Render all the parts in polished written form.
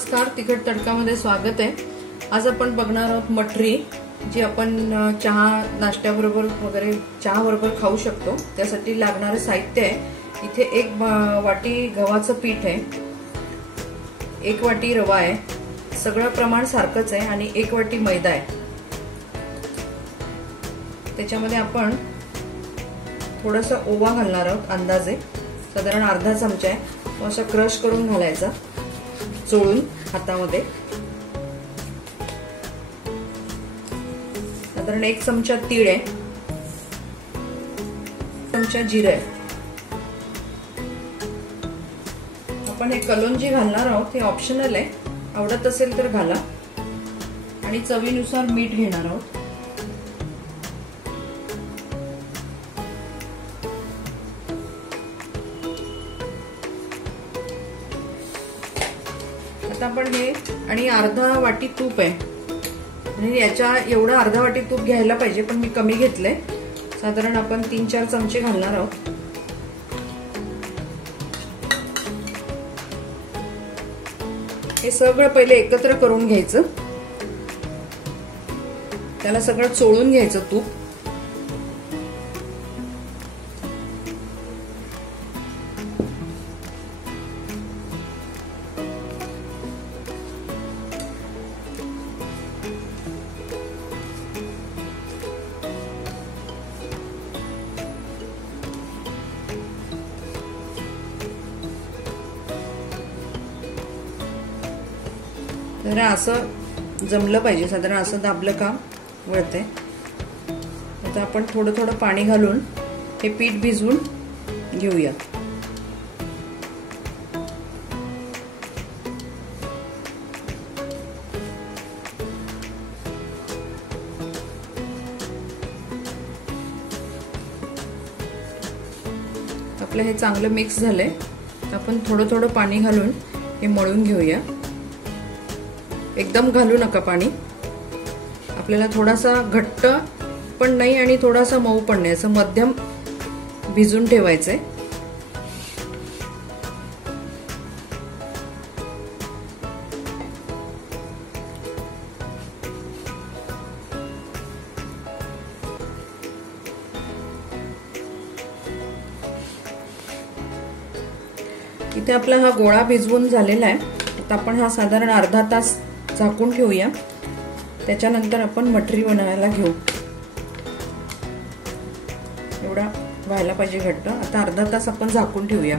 नमस्कार, तिखट तडकामध्ये स्वागत आहे। आज आपण बघणार आहोत मठरी, जी आपण चहा नाश्त्याबरोबर वगैरे चहा बरोबर खाऊ शकतो। त्यासाठी लागणारे साहित्य आहे, इथे 1 वाटी गव्हाचं पीठ आहे, 1 वाटी रवा आहे, सगळं प्रमाण सारखंच आहे आणि 1 वाटी मैदा आहे। त्याच्यामध्ये आपण थोडासा ओवा घालणार आहोत, अंदाजे साधारण अर्धा चमचा आहे। असं क्रश करून घालायचा चोळून हातामध्ये। साधारण 1 चमचा तीळ आहे, चमचा जिरे आहे। आपण हे कलोंजी घालणार आहोत, हे ऑप्शनल आहे, आवडत असेल तर घाला। आणि चवीनुसार मीठ घेणार आहोत। आता आपण हे आणि अर्धा वाटी तूप आहे, आणि याच्या एवढं अर्धा वाटी तूप घ्यायला पाहिजे, पण मी कमी घेतलंय। साधारण आपण 3-4 चमचे घालणार आहोत। हे सगळं पहिले एकत्र करून घ्यायचं, त्याला सगळं चोळून घ्यायचं तूप। तर असं जमलं पाहिजे, साधारण असं दाबलं का वळते। आता आपण थोडं थोडं पाणी घालून हे पीठ भिजवून घेऊया। आपलं हे चांगलं मिक्स झालंय, आपण थोडं थोडं पाणी घालून हे मळून घेऊया। एकदम घालू नका पाणी, आपल्याला थोडासा घट्ट पण नाही आणि थोडासा मऊ पण नाही, असं मध्यम भिजून ठेवायचंय। इथे आपला हा गोळा भिजवून झालेला आहे। आता आपण हा साधारण अर्धा तास झाकून ठेवूया, त्याच्यानंतर आपण मठरी बनवायला घेऊ। एवढा व्हायला पाहिजे घट्ट। आता अर्धा तास आपण झाकून ठेवूया।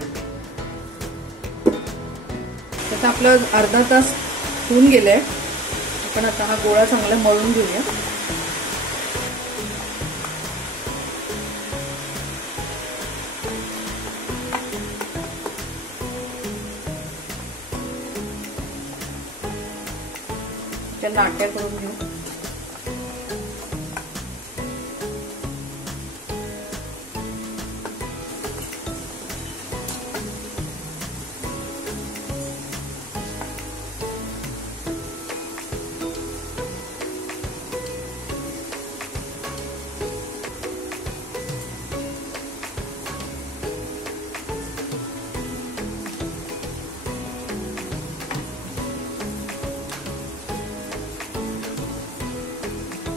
आता आपलं अर्धा तास होऊन गेलंय, आपण आता हा गोळा चांगला मळून घेऊया। त्याला आट्या करून घेऊ।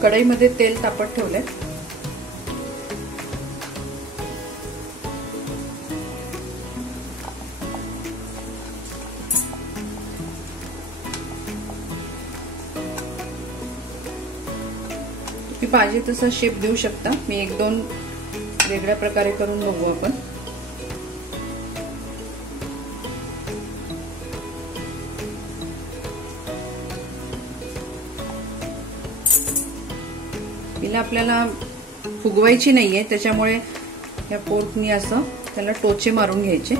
कढईमध्ये तेल तापत ठेवलंय, तुम्ही पाहिजे तसा शेप देऊ शकता। मी 1-2 वेगळ्या प्रकारे करून बघू आपण। हिला आपल्याला फुगवायची नाहीये, त्याच्यामुळे या पोर्कनी असं त्याला टोचे मारून घ्यायचे।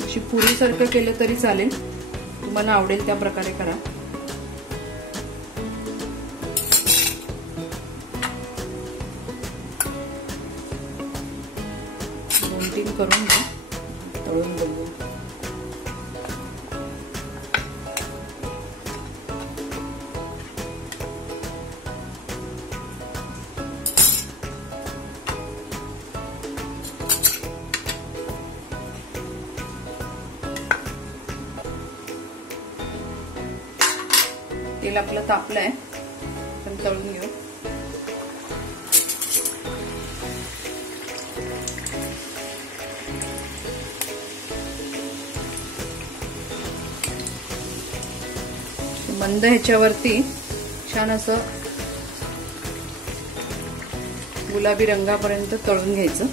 अशी पुरीसारखं केलं तरी चालेल, तुम्हाला आवडेल त्या प्रकारे करा। 2-3 करून घ्या, तळून बघू। तेल आपलं तापलंय, आपण तळून घेऊ. मंद ह्याच्यावरती छान असं गुलाबी रंगापर्यंत तळून घ्यायचं.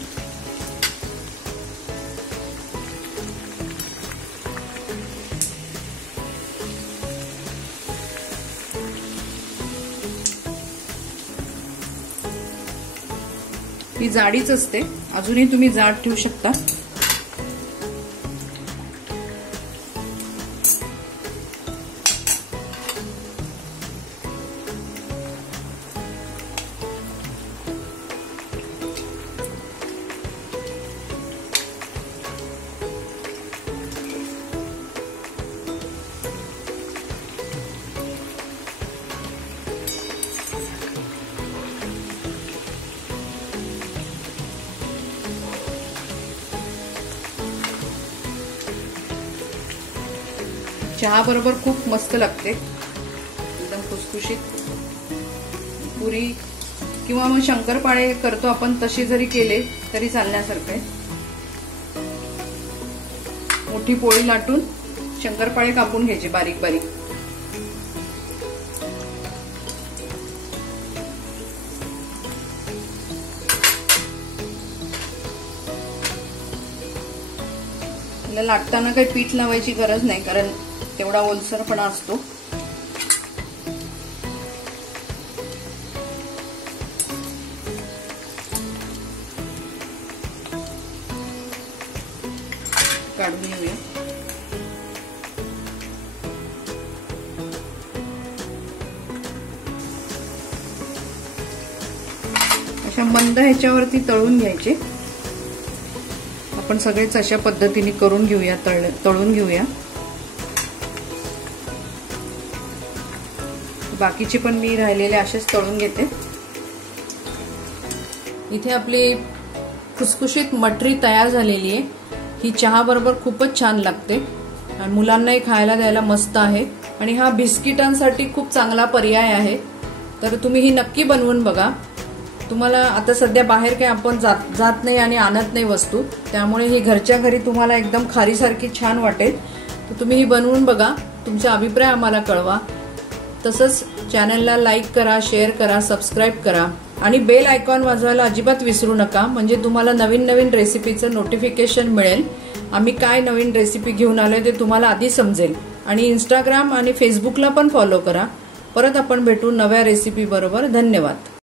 ही जाडीच असते, अजूनही तुम्ही जाड ठेवू शकता. चहा बरोबर खूप मस्त लागते, एकदम खुसखुशीत. पुरी किंवा मग शंकरपाळे करतो आपण तसे जरी केले तरी चालण्यासारखं आहे. मोठी पोळी लाटून शंकरपाळे कापून घ्यायचे बारीक बारीक. त्याला लाटताना काही पीठ लावायची गरज नाही, कारण तेवढा ओलसरपणा असतो. काढून घेऊया. अशा मंद ह्याच्यावरती तळून घ्यायचे. आपण सगळेच अशा पद्धतीने करून घेऊया, तळून घेऊया. बाकीचे पण मी राहिलेले असेच तळून घेते. इथे आपली खुसखुशीत मटरी तयार झालेली आहे. ही चहा बरोबर खूपच छान लागते आणि मुलांनाही खायला द्यायला मस्त आहे. आणि हा बिस्किटांसाठी खूप चांगला पर्याय आहे. तर तुम्ही ही नक्की बनवून बघा. तुम्हाला आता सध्या बाहेर काही आपण जात नाही आणि आणत नाही वस्तू, त्यामुळे ही घरच्या घरी तुम्हाला एकदम खारीसारखी छान वाटेल. तर तुम्ही ही बनवून बघा, तुमचा अभिप्राय आम्हाला कळवा. तसंच चॅनलला लाईक करा, शेअर करा, सबस्क्राईब करा आणि बेल आयकॉन वाजवायला अजिबात विसरू नका, म्हणजे तुम्हाला नवीन नवीन रेसिपीचं नोटिफिकेशन मिळेल. आम्ही काय नवीन रेसिपी घेऊन आलोय ते तुम्हाला आधी समजेल. आणि इंस्टाग्राम आणि फेसबुकला पण फॉलो करा. परत आपण भेटू नव्या रेसिपी बरोबर. धन्यवाद.